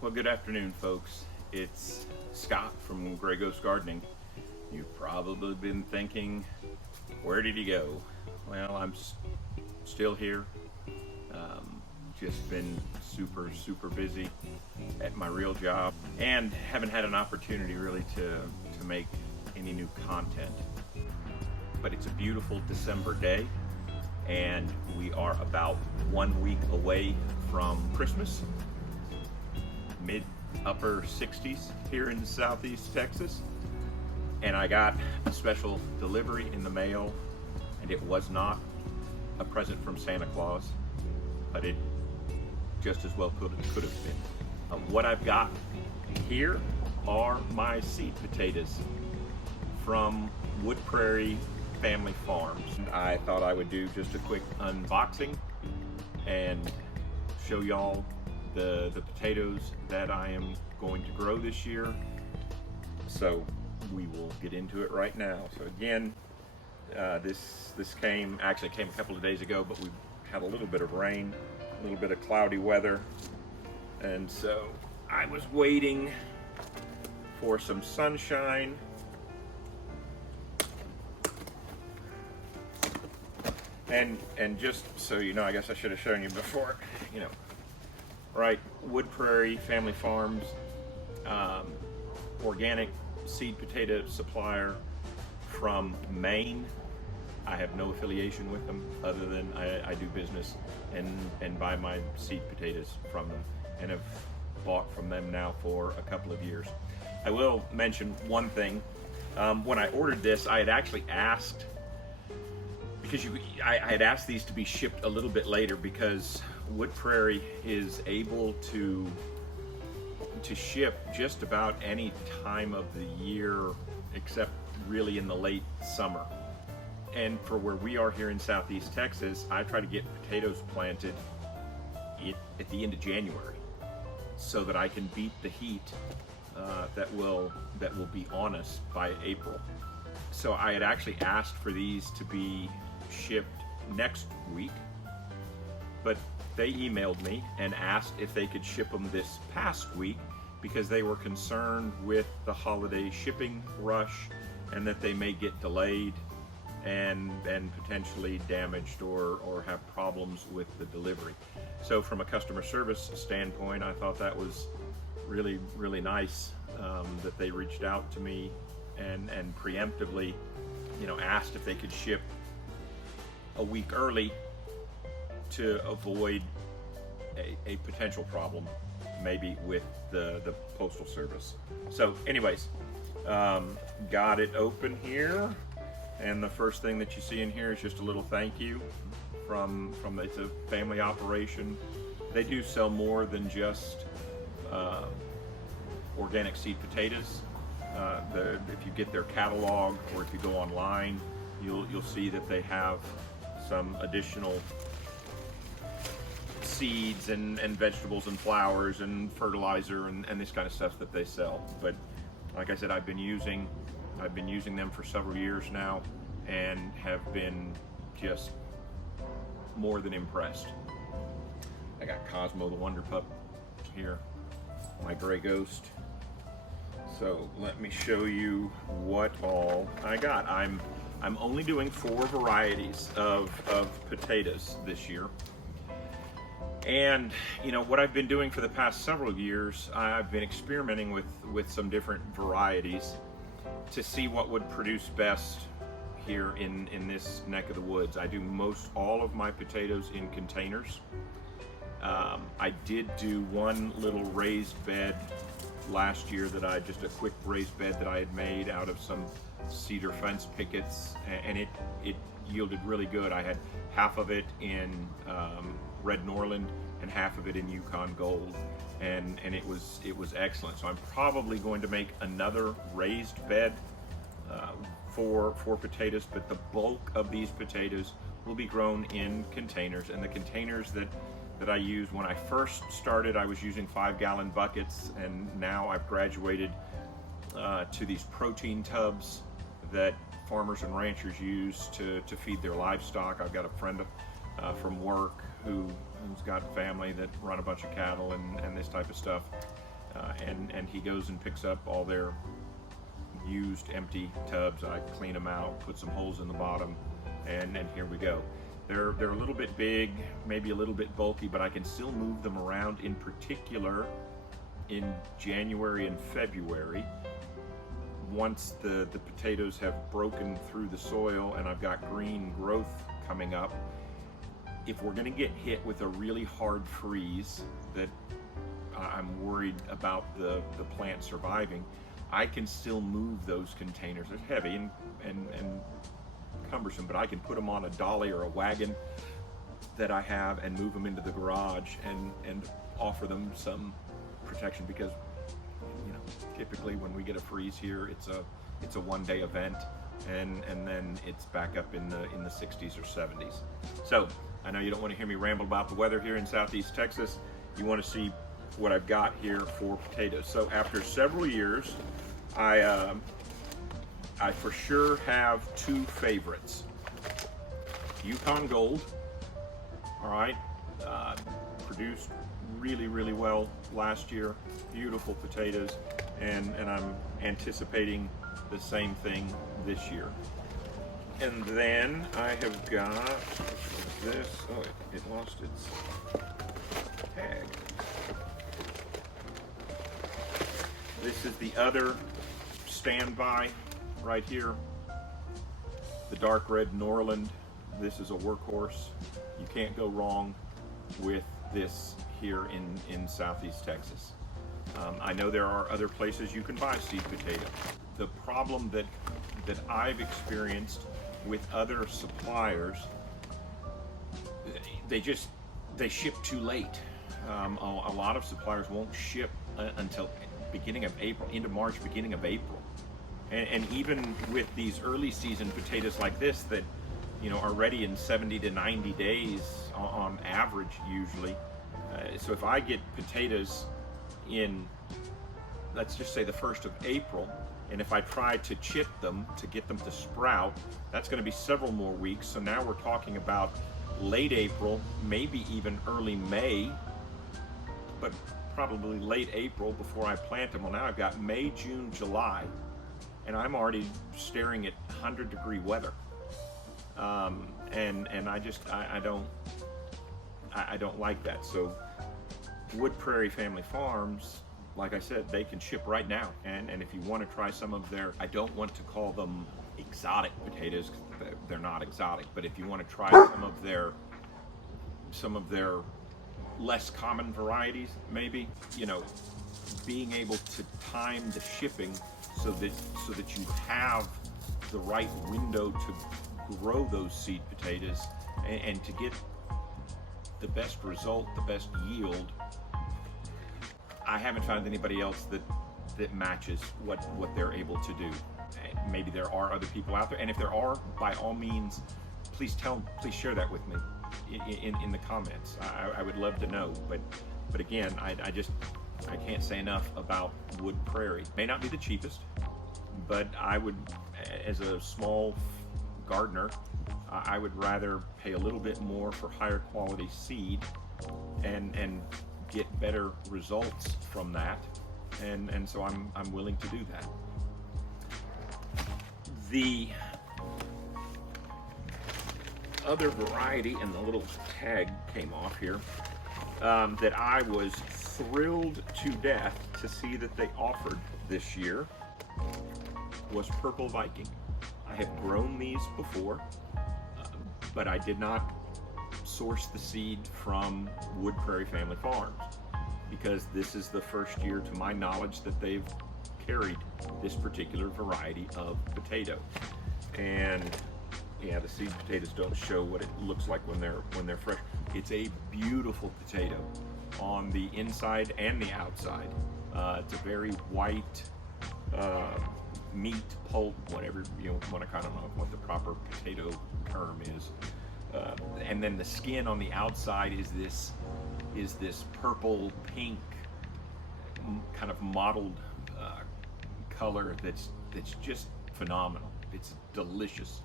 Well, good afternoon, folks. It's Scott from Gray Ghost Gardening. You've probably been thinking, where did he go? Well, I'm still here. Just been super busy at my real job and haven't had an opportunity really to make any new content. But it's a beautiful December day, and we are about 1 week away from Christmas. Mid upper 60s here in Southeast Texas, and I got a special delivery in the mail, and it was not a present from Santa Claus, but it just as well could have been. What I've got here are my seed potatoes from Wood Prairie Family Farms. I thought I would do just a quick unboxing and show y'all the potatoes that I am going to grow this year. So we will get into it right now. So again, this came a couple of days ago, but we had a little bit of rain, a little bit of cloudy weather, and so I was waiting for some sunshine. And just so you know, I guess I should have shown you before, right, Wood Prairie Family Farms, organic seed potato supplier from Maine. I have no affiliation with them other than I do business and buy my seed potatoes from them, and have bought from them now for a couple of years. I will mention one thing. When I ordered this, I had actually asked, because I had asked these to be shipped a little bit later, because Wood Prairie is able to ship just about any time of the year except really in the late summer. And for where we are here in Southeast Texas, I try to get potatoes planted at the end of January so that I can beat the heat that will be on us by April. So I had actually asked for these to be shipped next week, but they emailed me and asked if they could ship them this past week because they were concerned with the holiday shipping rush and that they may get delayed and potentially damaged or have problems with the delivery. So from a customer service standpoint, I thought that was really nice that they reached out to me and preemptively asked if they could ship a week early to avoid a potential problem maybe with the postal service. So anyways, got it open here, and the first thing that you see in here is just a little thank you from it's a family operation. They do sell more than just organic seed potatoes. If you get their catalog, or if you go online, you'll see that they have some additional seeds and vegetables and flowers and fertilizer and this kind of stuff that they sell. But like I said, I've been using them for several years now and have been just more than impressed. I got Cosmo the Wonder Pup here, my Gray Ghost. So let me show you what all I got. I'm only doing 4 varieties of potatoes this year. And what I've been doing for the past several years, I've been experimenting with some different varieties to see what would produce best here in this neck of the woods. I do most all of my potatoes in containers. I did do one little raised bed last year just a quick raised bed that I had made out of some cedar fence pickets, and it yielded really good. I had half of it in Red Norland and half of it in Yukon Gold, and it was excellent. So I'm probably going to make another raised bed for potatoes, but the bulk of these potatoes will be grown in containers. And the containers that I use, when I first started, I was using 5-gallon buckets, and now I've graduated to these protein tubs that farmers and ranchers use to feed their livestock. I've got a friend from work who's got family that run a bunch of cattle and this type of stuff. and he goes and picks up all their used empty tubs. I clean them out, put some holes in the bottom, and here we go. They're a little bit big, maybe a little bit bulky, but I can still move them around, in particular in January and February. Once the potatoes have broken through the soil and I've got green growth coming up, if we're gonna get hit with a really hard freeze that I'm worried about the plant surviving, I can still move those containers. They're heavy and cumbersome, but I can put them on a dolly or a wagon that I have and move them into the garage and offer them some protection, because typically when we get a freeze here, it's a one-day event, and then it's back up in the 60s or 70s. So I know you don't want to hear me ramble about the weather here in Southeast Texas. You want to see what I've got here for potatoes. So after several years, I for sure have two favorites. Yukon Gold, all right, produced really well last year. Beautiful potatoes, and I'm anticipating the same thing this year. And then I have got this. Oh, it lost its tag. This is the other standby right here. The dark red Norland. This is a workhorse. You can't go wrong with this here in Southeast Texas. I know there are other places you can buy seed potato. The problem that I've experienced with other suppliers, they ship too late. A lot of suppliers won't ship until beginning of April, into March, beginning of April. And even with these early season potatoes like this that are ready in 70 to 90 days on average usually. So if I get potatoes in, let's just say the 1st of April, and if I try to chit them to get them to sprout, that's going to be several more weeks. So now we're talking about late April, maybe even early May, but probably late April before I plant them. Well, now I've got May, June, July, and I'm already staring at 100-degree weather. And I don't like that. So Wood Prairie Family Farms, like I said, they can ship right now. And if you want to try some of their, I don't want to call them exotic potatoes, because they're not exotic, but if you want to try some of their less common varieties, maybe, being able to time the shipping so that you have the right window to grow those seed potatoes and to get the best result, the best yield. I haven't found anybody else that matches what they're able to do. Maybe there are other people out there, and if there are, by all means, please share that with me in the comments. I would love to know. But again, I can't say enough about Wood Prairie. May not be the cheapest, but I would, as a small gardener, I would rather pay a little bit more for higher quality seed and get better results from that, and so I'm willing to do that. The other variety, and the little tag came off here, that I was thrilled to death to see that they offered this year was Purple Viking. I have grown these before, but I did not source the seed from Wood Prairie Family Farms, because this is the first year, to my knowledge, that they've carried this particular variety of potato. And yeah, the seed potatoes don't show what it looks like when they're fresh. It's a beautiful potato on the inside and the outside. It's a very white meat pulp, whatever you want to, kind of know what the proper potato term is. And then the skin on the outside is this purple pink kind of mottled color that's just phenomenal. It's delicious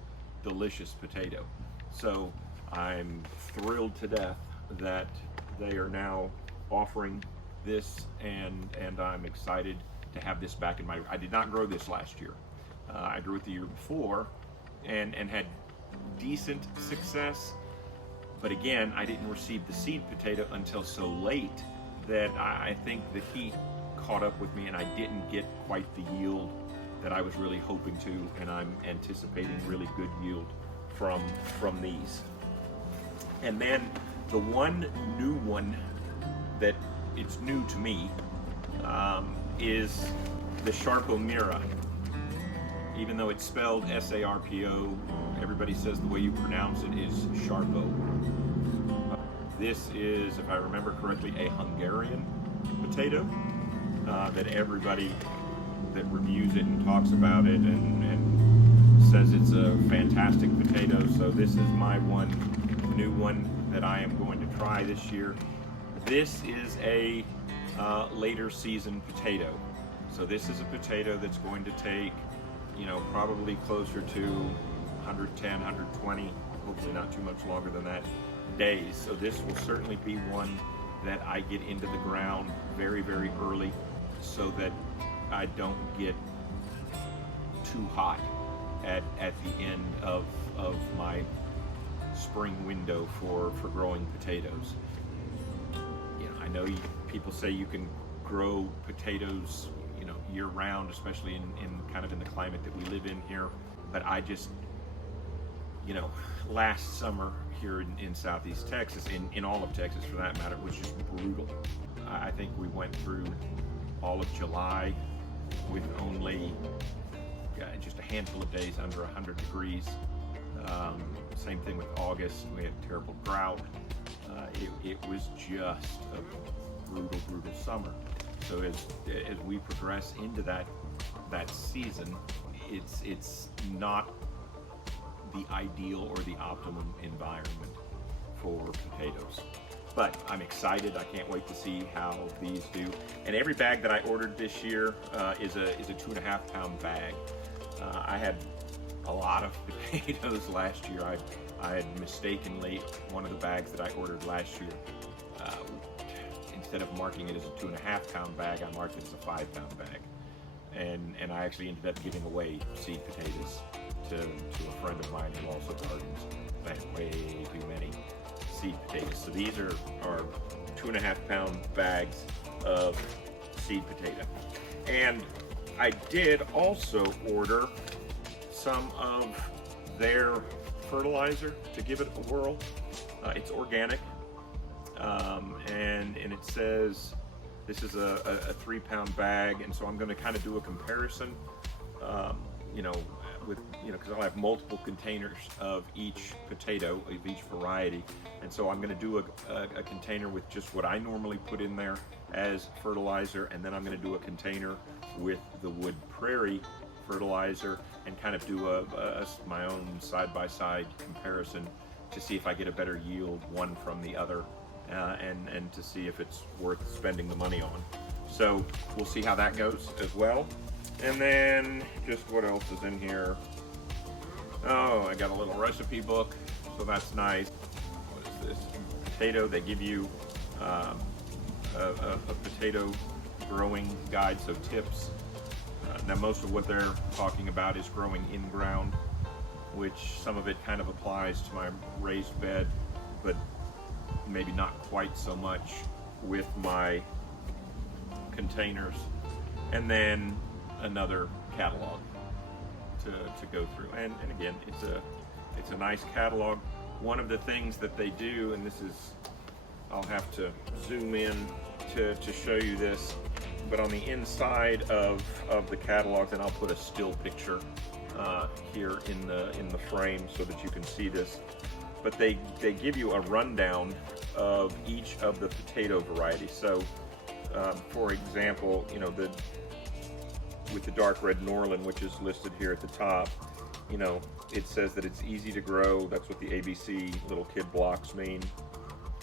potato. So I'm thrilled to death that they are now offering this, and I'm excited to have this back in my. I did not grow this last year. I grew it the year before, and had decent success. But again, I didn't receive the seed potato until so late that I think the heat caught up with me, and I didn't get quite the yield that I was really hoping to, and I'm anticipating really good yield from these. And then the one new one that it's new to me is the Sharpo Mira. Even though it's spelled S-A-R-P-O, everybody says the way you pronounce it is Sharpo. This is, if I remember correctly, a Hungarian potato that everybody that reviews it and talks about it and says it's a fantastic potato. So this is my one new one that I am going to try this year. This is a later season potato. So this is a potato that's going to take, you know, probably closer to 110, 120, hopefully not too much longer than that, days. So this will certainly be one that I get into the ground very, very early so that I don't get too hot at the end of my spring window for growing potatoes. You know, I know people say you can grow potatoes, you know, year round, especially in kind of in the climate that we live in here. But I just, you know, last summer here in Southeast Texas, in all of Texas for that matter, was just brutal. I think we went through all of July with only just a handful of days under 100 degrees. Same thing with August. We had terrible drought. It was just a brutal summer. So as we progress into that season, it's not the ideal or the optimum environment for potatoes. But I'm excited. I can't wait to see how these do. And every bag that I ordered this year is a 2.5 pound bag. I had a lot of potatoes last year. I had mistakenly, one of the bags that I ordered last year, instead of marking it as a 2.5 pound bag, I marked it as a 5 pound bag. And I actually ended up giving away seed potatoes to a friend of mine who also gardens. I had way too many seed potatoes. So these are 2.5 pound bags of seed potato. And I did also order some of their fertilizer to give it a whirl. It's organic, and it says this is a 3 pound bag, and so I'm going to kind of do a comparison, because I'll have multiple containers of each potato, of each variety, and so I'm going to do a container with just what I normally put in there as fertilizer, and then I'm going to do a container with the Wood Prairie fertilizer, and kind of do my own side-by-side comparison to see if I get a better yield one from the other, and to see if it's worth spending the money on. So we'll see how that goes as well. And then just what else is in here? Oh, I got a little recipe book, so that's nice. What is this? Potato. They give you a potato growing guide, so tips. Now most of what they're talking about is growing in ground, which some of it kind of applies to my raised bed, but maybe not quite so much with my containers. And then another catalog to go through. And again, it's a nice catalog. One of the things that they do, and this is, I'll have to zoom in to show you this, but on the inside of the catalogs, and I'll put a still picture here in the frame so that you can see this, but they give you a rundown of each of the potato varieties. So for example, with the dark red Norland, which is listed here at the top, it says that it's easy to grow. That's what the ABC little kid blocks mean.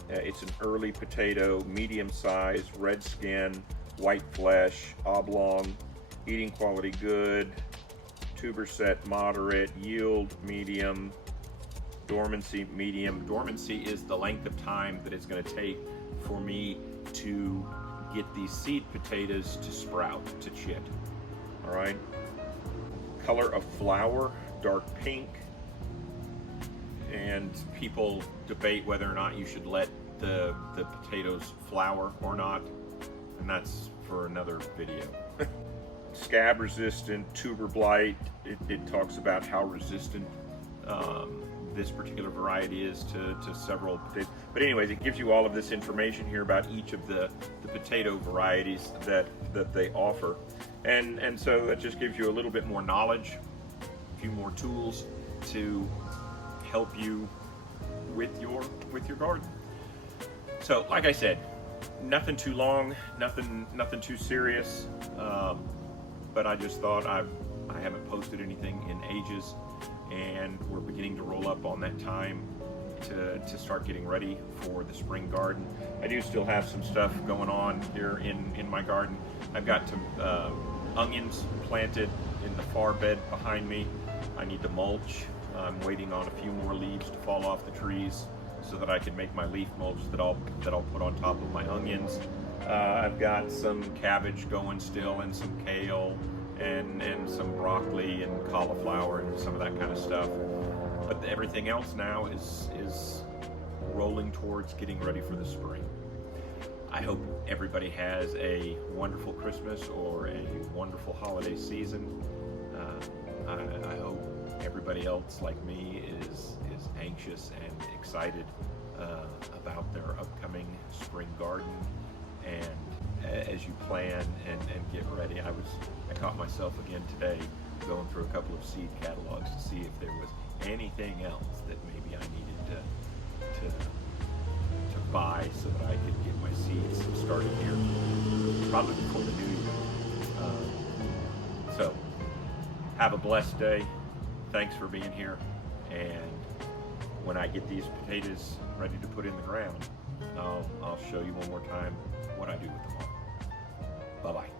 It's an early potato, medium size, red skin, white flesh, oblong, eating quality good, tuber set moderate, yield medium, dormancy medium. Dormancy is the length of time that it's going to take for me to get these seed potatoes to sprout, to chit. All right. Color of flower, dark pink. And people debate whether or not you should let the potatoes flower or not, and that's for another video. Scab resistant, tuber blight, it talks about how resistant this particular variety is to several potatoes. But anyways, it gives you all of this information here about each of the potato varieties that they offer. And so that just gives you a little bit more knowledge, a few more tools to help you with your garden. So like I said, nothing too long, nothing too serious, but I just thought I haven't posted anything in ages, and we're beginning to roll up on that time to start getting ready for the spring garden. I do still have some stuff going on here in my garden. I've got some onions planted in the far bed behind me. I need to mulch. I'm waiting on a few more leaves to fall off the trees so that I can make my leaf mulch that I'll put on top of my onions. I've got some cabbage going still, and some kale, and some broccoli and cauliflower and some of that kind of stuff. But everything else now is rolling towards getting ready for the spring. I hope everybody has a wonderful Christmas or a wonderful holiday season. I hope everybody else like me is anxious and excited about their upcoming spring garden, and as you plan and get ready. I caught myself again today going through a couple of seed catalogs to see if there was anything else that maybe I needed to buy so that I could get my seeds started here probably before the new year. So have a blessed day. Thanks for being here, and when I get these potatoes ready to put in the ground, I'll show you one more time what I do with them all. Bye-bye.